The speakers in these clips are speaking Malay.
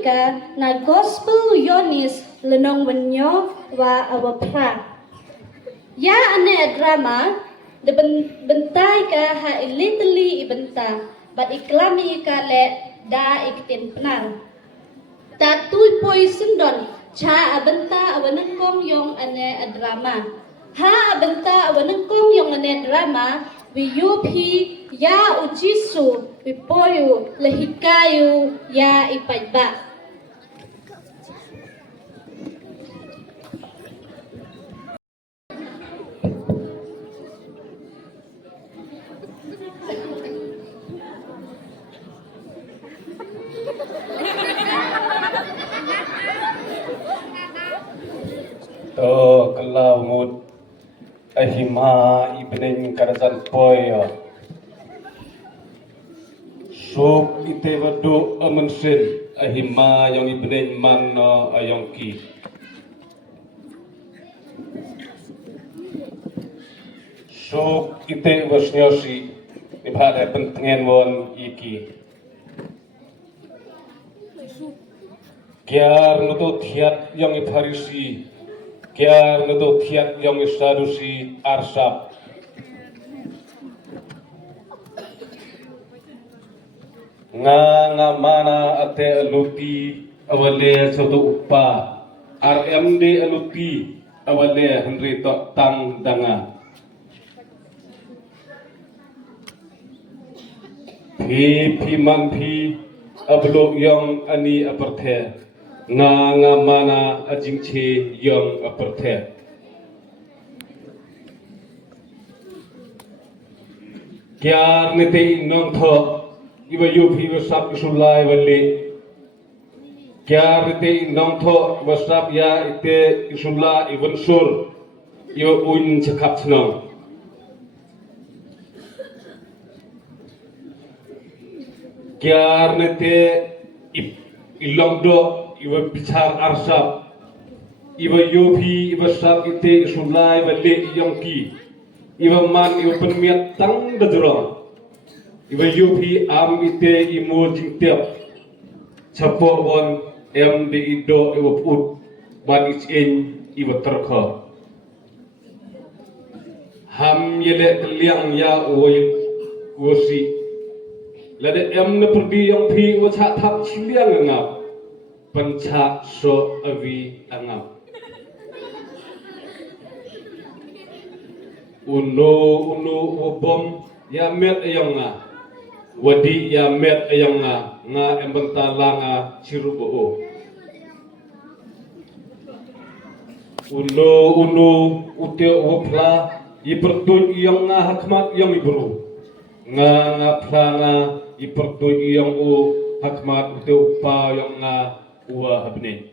ika na gospel yonis lenong wenyo wa awapra. Ya ane drama de bentai ka ha ilitali ibenta but iklami ika le da iktin penar. Tatui poi sindon cha abenta awanengkong yong ane drama. Ha abenta awanengkong yong ane drama wiyupi ya ujisu wipoyu lehikayu ya ipaiba. Kalau mood ahima ibnen karazan poyo suk ite wadu amansin ahima yang ibnen man ayongki suk ite wasnyosi ibhare pentengen won iki kiar nutu thiat yang ibharisi kiar nutu thiat yang isadusi arsap nga mana ate aluti awale soto upa RMD aluti awale henry to tang danga pi man pi ablo yang ani aparte nga mana ajingche yang aparte kiar nete nong tho iba yupi wasap isulai wali kiar nete nong tho wasap ya ite isula iwansur iba un cakap senang kiar nete ilongdo iba bicar arsap iba yupi iba sap ite isulai wali yongki iba man iba penmiat tang dajrong iba yupi am ite imo jingtiap capo won em de ido iba put ban in iba terka ham yele liang ya woy wosi lade em na perdi yang pi wacha thap chiliang ngap pancha so avi angap uno wobom ya met ayang nga wadi ya met ayang nga embentala nga cirubo uno ute wopla ipertun iyang nga hakmat yang ibru nga pla nga ipertun iyang hakmat ute upa yang nga uwa habne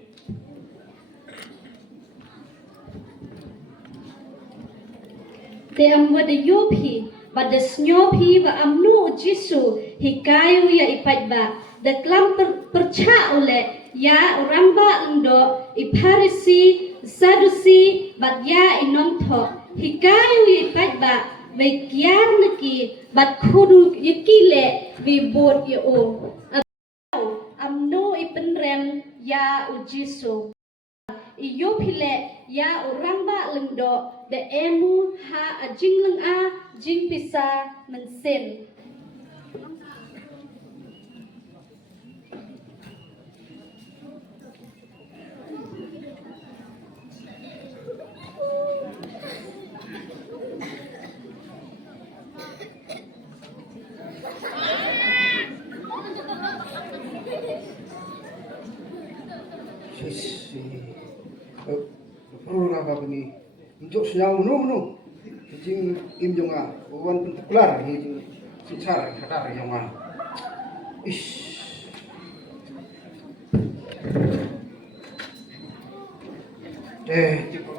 Te amwada yopi pada snyopi wa amnu jisu hikayu ya ipadba da klam perca ole ya ramba endo iparisi sadusi bad ya inomtho hikayu ya ipadba ve kiar neki bad kudu yekile vi bod ya o amnu ipenrem ya ujisu iyopile ya uramba lengdo de emu ha ajing leng a jing pisa mensin Perlu nak ni untuk siang menu jing im jonga wan particular ni sisar kata jonga ish tipo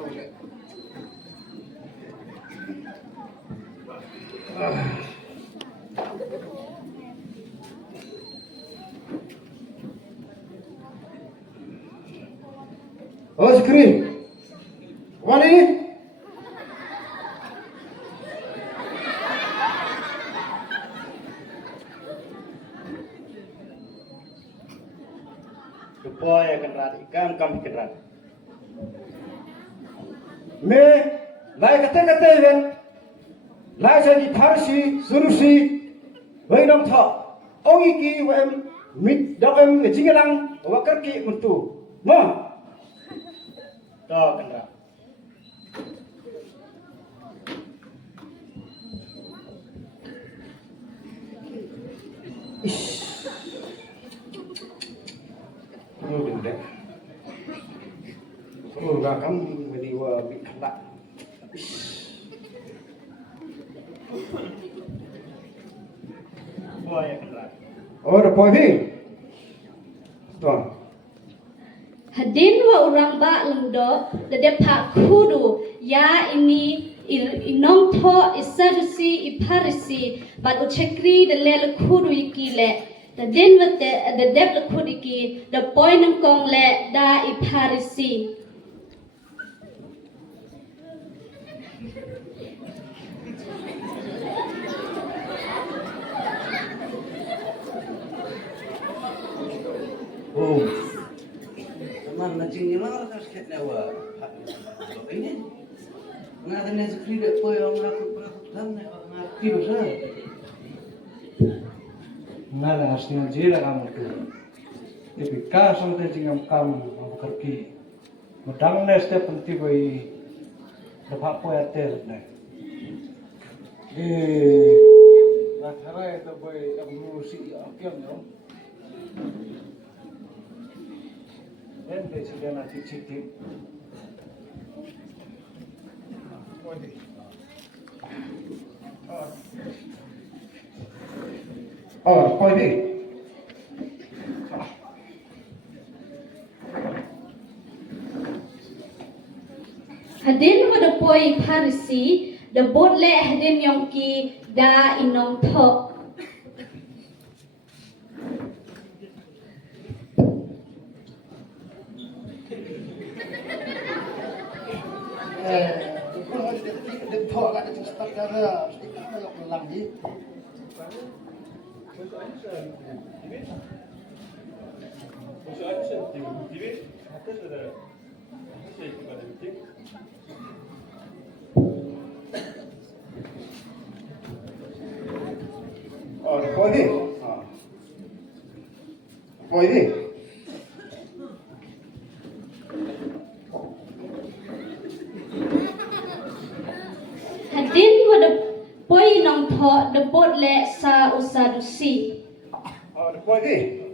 oh screen mana ini Dupoy akan rat ikam kam ikrat. Me lai kata ven. Lai jadi Farsi, Surusi, wei dong tho. Ong iki wem mit dong jingalang wakar ki mentu. Mo. To kan rat. Oh, benda. Oh, rakam meniwa bikala. Boy kena. Oh, the boy ni. Tuan. Hadin wa urang ba lengdo dade pak kudu ya ini inong tho isadusi iparisi bat uchekri de le kudu ikile the din with the depth kudu iki the point ng kong le da iparisi. Oh. Teman najing memang harus kita wa. Ini. Ngadan ne zikri de koy om na ku tan ne ngarti dosa. Nada asnya jira kamu tu. Tapi kasam te jingam kam kerki. Mudang ne step penting koi dapat poya ter ne. Rathara itu koi amru si akyam no. Dan dia nak cicit. Oh, kau ni. Hadin wa the poi parisi the bot le hadin yongki da inong tho. Oh, kau ni. Kau ni. Hadin wa the poi nong tho the bot le sa usadusi. Oh, kau ni.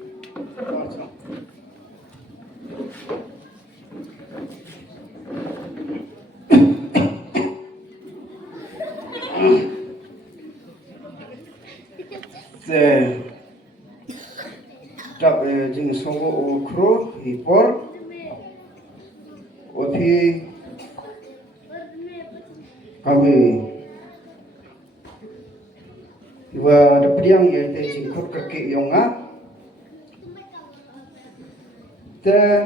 Se tak jing songo okro ipor opi kami iwa ada priang ya te jing kor kaki yonga te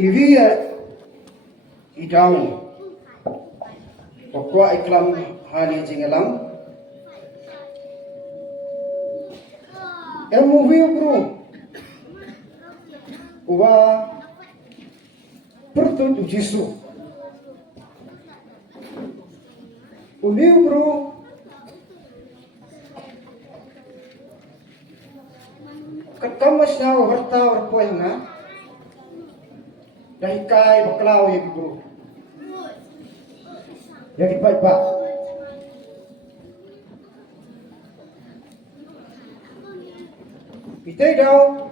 iwi ya idang pokwa iklam hani jingalam movie bro uwa pertut jisu uni bro katamas na harta warpoy na dahil kay baklaw ya bro yang dibaik-baik. Kita daw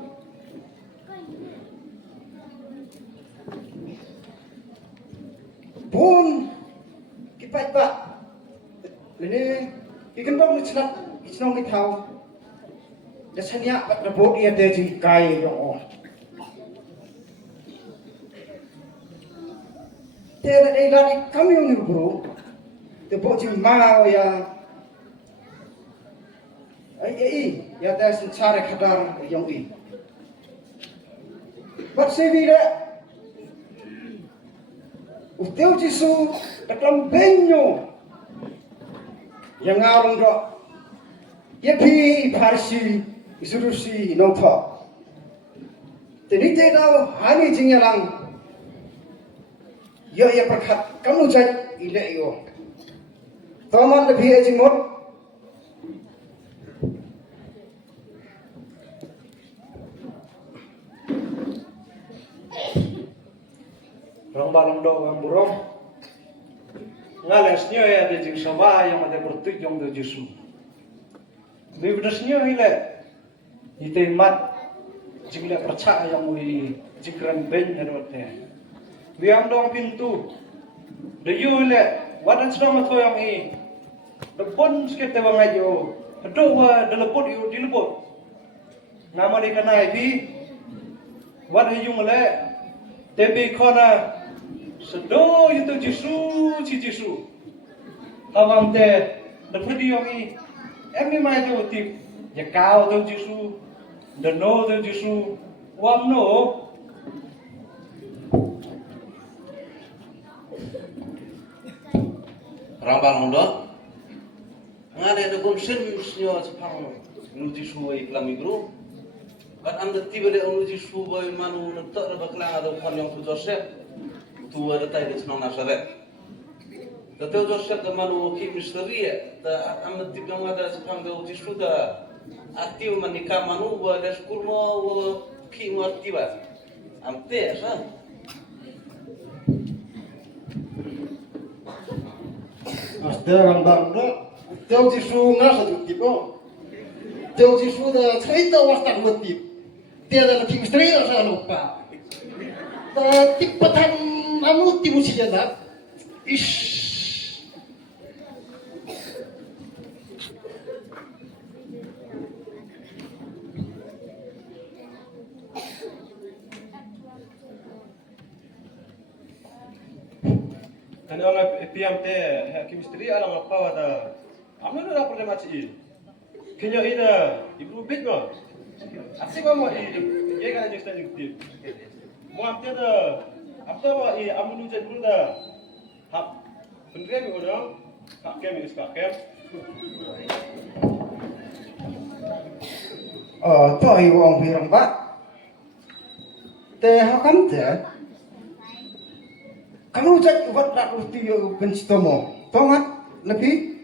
pun kipat-pak. Ini ikan bang ngecelak isnong kitau. Dasanya pak rabot ia dari kai dong. Tiada lagi kami yang bro. Tepuk mau ya. Ya dah secara kadar yang ini. Bersevira. Uteu jisu dalam benyo. Yang ngarung dok. Ya pi Farsi isurusi nong tho te ni te dau hani jing lang yo ya perkhat kamu jat ile yo toman de bhi jing mot rong balong do bang burong ngalasnya ya de jing sawa yang ada bertuk yang de jisu Bibdasnya ile ite mat jingla percaya yang mui jikran ben nerwate biang dong pintu de yule wadan sedang matho yang de pon skete bangai yo do wa de lepot yo di lepot nama ni kana bi wad yung le tebi khona sedo itu jisu awam te de pedi yang em ni mai tu tip ya cao tu jisu de no tu jisu wam no Rambang muda, ngada ada konsen musnyo sepang nuji suai kelami guru, kan anda tiba de nuji suai manu nentok ada kelang ada kon yang tu Joseph, tu ada tay di senang Nasaret. Tapi Joseph da manu ki misteri da anda tiba ngada sepang de nuji suda, atiu manika manu wa da skurmo wa ki muatiba, amte asa. Asta rambang do teu jisu ngasa tu tipo teu jisu da cerita wastan motif dia da lagi misteri asa lupa da tipatan anu timu si janda ish Kalau orang PM te chemistry alang apa ada, amno ada problem aci. Kenya ida ibu bit mo. Asik mo ye kan just tadi tip. Mo amte ada apa mo amnu je dulu da. Hap bener mi orang kak kem is kak kem. to ai wong pirang ba te hakam te kamu cak wat rak uti yo penstomo tongat lebih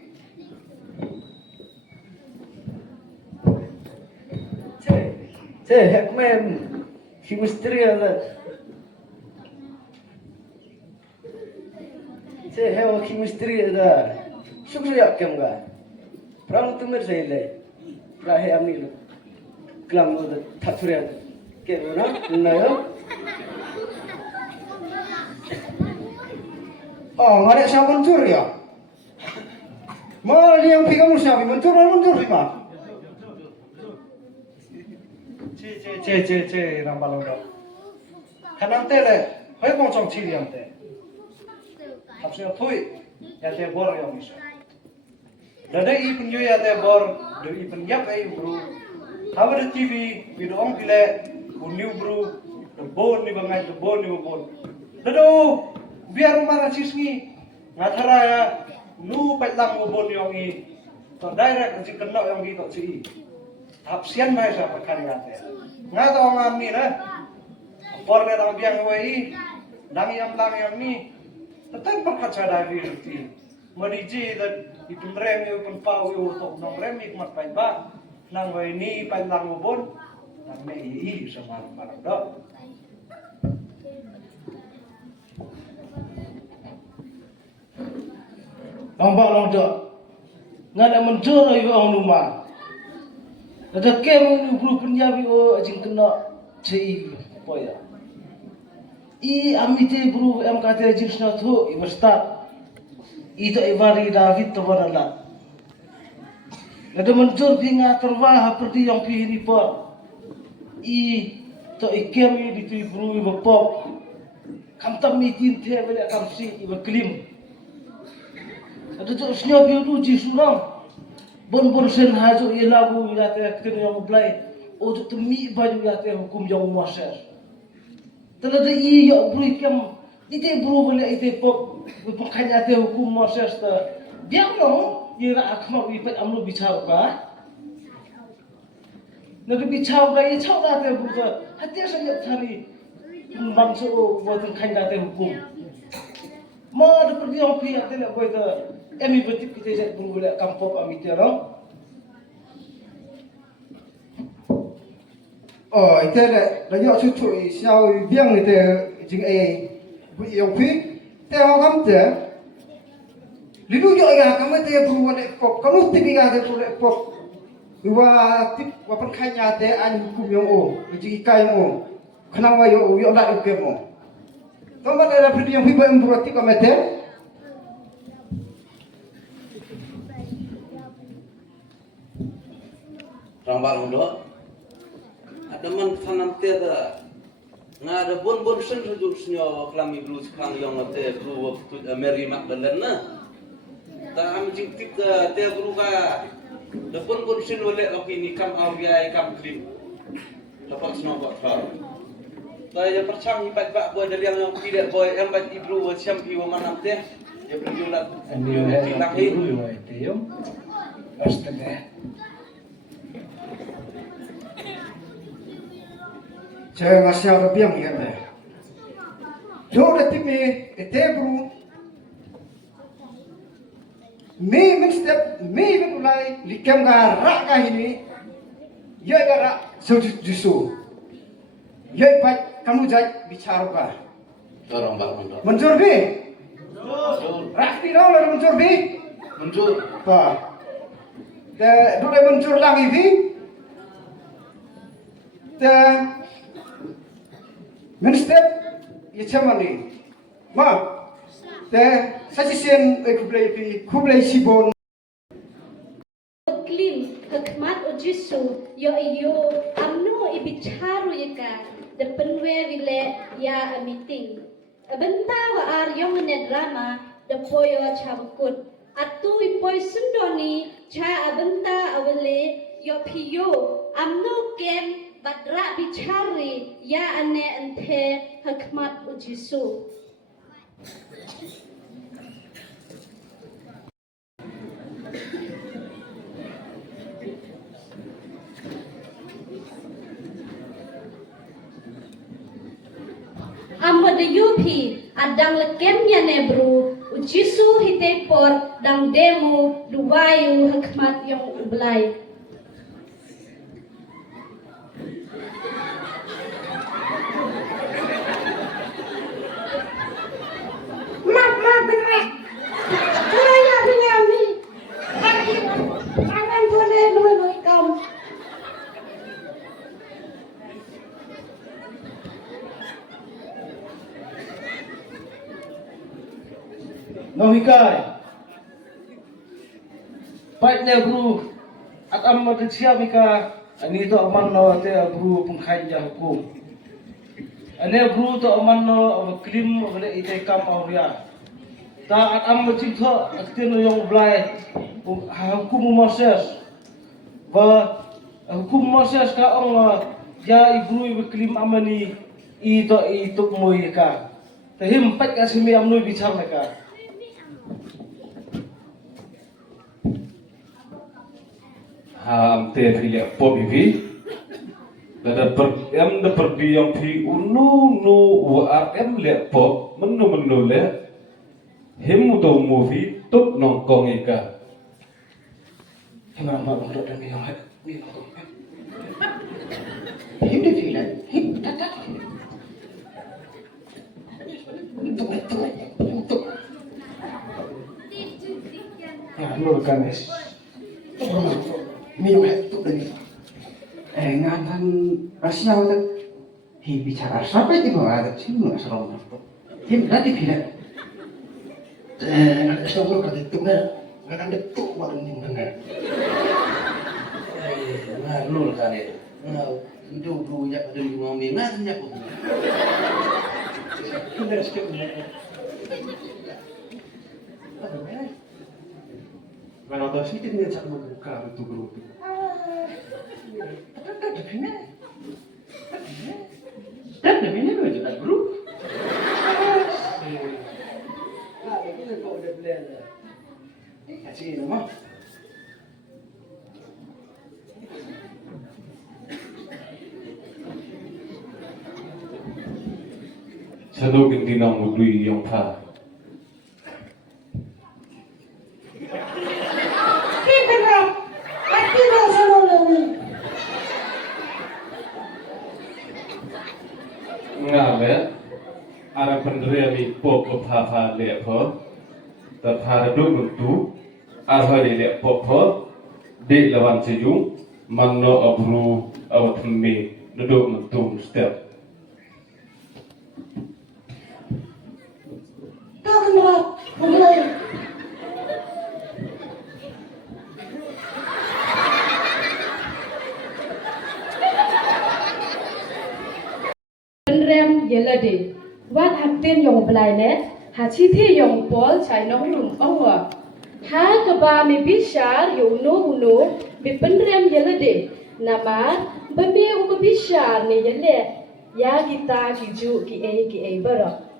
ce hekmen chemistry ada ce hewa chemistry ada sukriya kemga prang tumer saile prahe amni klam ada thature ke bona nayo oh nggak ada siapa mencur ya malah dia yang pegang siapa mencur sih mah ce rambalong dok kanang tele hoi bongcong ciri yang te habisnya thui ya te bor yang bisa dada i penyu ya te bor do i penyap ai bro hawa de TV video ong pile uniu bro de bon ni bangai de bon ni bon dado biar rumah rasismi ngatara ya lu petlang ngobon yang i to direct nasi kena yang gitu sih hapsian mai sa perkarya te ngato ngami na por le dang biang wei dang yang ni tetan perkaca dari ti madiji da itun rem yo pun pau yo to nong rem ik mat pai ba nang wei ni petlang ngobon nang me i sama malam do Nampak orang tak? Ngada mencuri ibu orang rumah. Ada kem guru penjabi ajing kena cai poya. I amite guru em kata ajing sena tu i berstart. I tu ivari David tu beralat. Ada mencuri pinga terwah seperti yang pihini pa. I tu ikem i di tu guru i berpop. Kam tam mitin te bela kam si i berkelim. Ada tu senyap yang tu jisu nam, bon sen hajo ilabu ilate kena yang belai, tu temi baju ilate hukum yang muasir. Terada i yang beri kem, ite buru boleh ite pop, berpakaian ite hukum muasir sta. Biang no, ira akmak ipet amlu bicara ba. Nak bicara lagi cakap dah tu bukan. Hati saya cari bangsa buat kain dah tu hukum. Mau ada pergi orang pihak tu nak buat tu. Emi betul kita jadi pengguna kampung kami tiada. Oh, itu dah yang cucu siapa biang itu jeng yang pi, tiada kamu tu. Lidu juga kamu tu perlu ada pop, kamu tibi ada perlu ada pop. Wa kain te an hukum yang jeng ikai yang kenapa yang nak hukum Tama ada pergi yang pi berarti kamu tu. Rambal muda. Ada man fanam tiada. Nga ada bon sen rujul senyo klami blues klang yang nate blu waktu Mary Magdalena. Ta am jing tip da te blu ka. Da bon sen wale oki ni kam awia kam klim. Dapat seno kok far. Ta ya percang ni pat bak boy dari yang tidak boy em bat ibru wa siam pi wa manam te. Ya berjulat. Andi nak hiru yang itu yo. Astaga. Saya ngasih orang biang ya deh. Jauh dari tipe etebru, me mulai likam garak kah ini, ya garak sejusu, ya baik kamu jai bicara kah? Rambal muda. Menjur bi, rakti dong lalu menjur bi, Menjur. tak, dulu menjur lagi bi, Minister, ya cuman ni, sajisen kublai sibon. Klim hikmat ujisu yo iyo amno ibicharu yaka the penwe vile ya a meeting. Benta wa ar yong ne drama the poyo chabkut atu ipoy sundoni cha abenta awale yo piyo amno kem badra bichari ya ane ante hikmat ujisu. Amba de yupi adang lekemnya nebru ujisu hitepor dang demo duwayu hikmat yang belai. Mahikai. Baiknya guru, akan manusia mika, ini tu aman no te guru pengkajian hukum. Ini guru tu aman no klim oleh ite kam awria. Ta akan mencipta aktif yang belai hukum Moses. Ba hukum Moses ka orang ya ibu ibu klim amani itu moika. Tahim pat kasih mi amnu bicara mereka. Te filia po bibi da perdi yang pi unu nu wa em le po menu le him do movie top nongkong ika Kenapa untuk dan yang ni nongkong? Him di filan, him tak. Untuk. Ya, nur kanes. Mio itu dari. Ngantan Rusia itu, bicara sampai di bawah ada sih nggak salah nafsu. Him tadi filan. Ada sesuatu kata itu nggak ada tuh warna ini benar. Nur kan itu. Itu dulu ya pada lima minggu nya pun. Benar sekali. Kalau tahu sih dia cak membuka itu grup. Dan demi itu juga grup. Itu kau udah belajar. Kasih nama. Chano ginti na mudui yang tha. Nga le, ara pendere mi pop pha le pho, ta pha do muntu, ara le pop pho, de lawan sejung, manno abru awat me, do muntu step. Penrem yelade, wat hakten yong belai net, hachi thi yong pol chai nong lum ongwa. Ha kaba mi bishar yo uno mi penrem yelade, nama bende ubishar ni yele, ya kita ki ju ki e bara.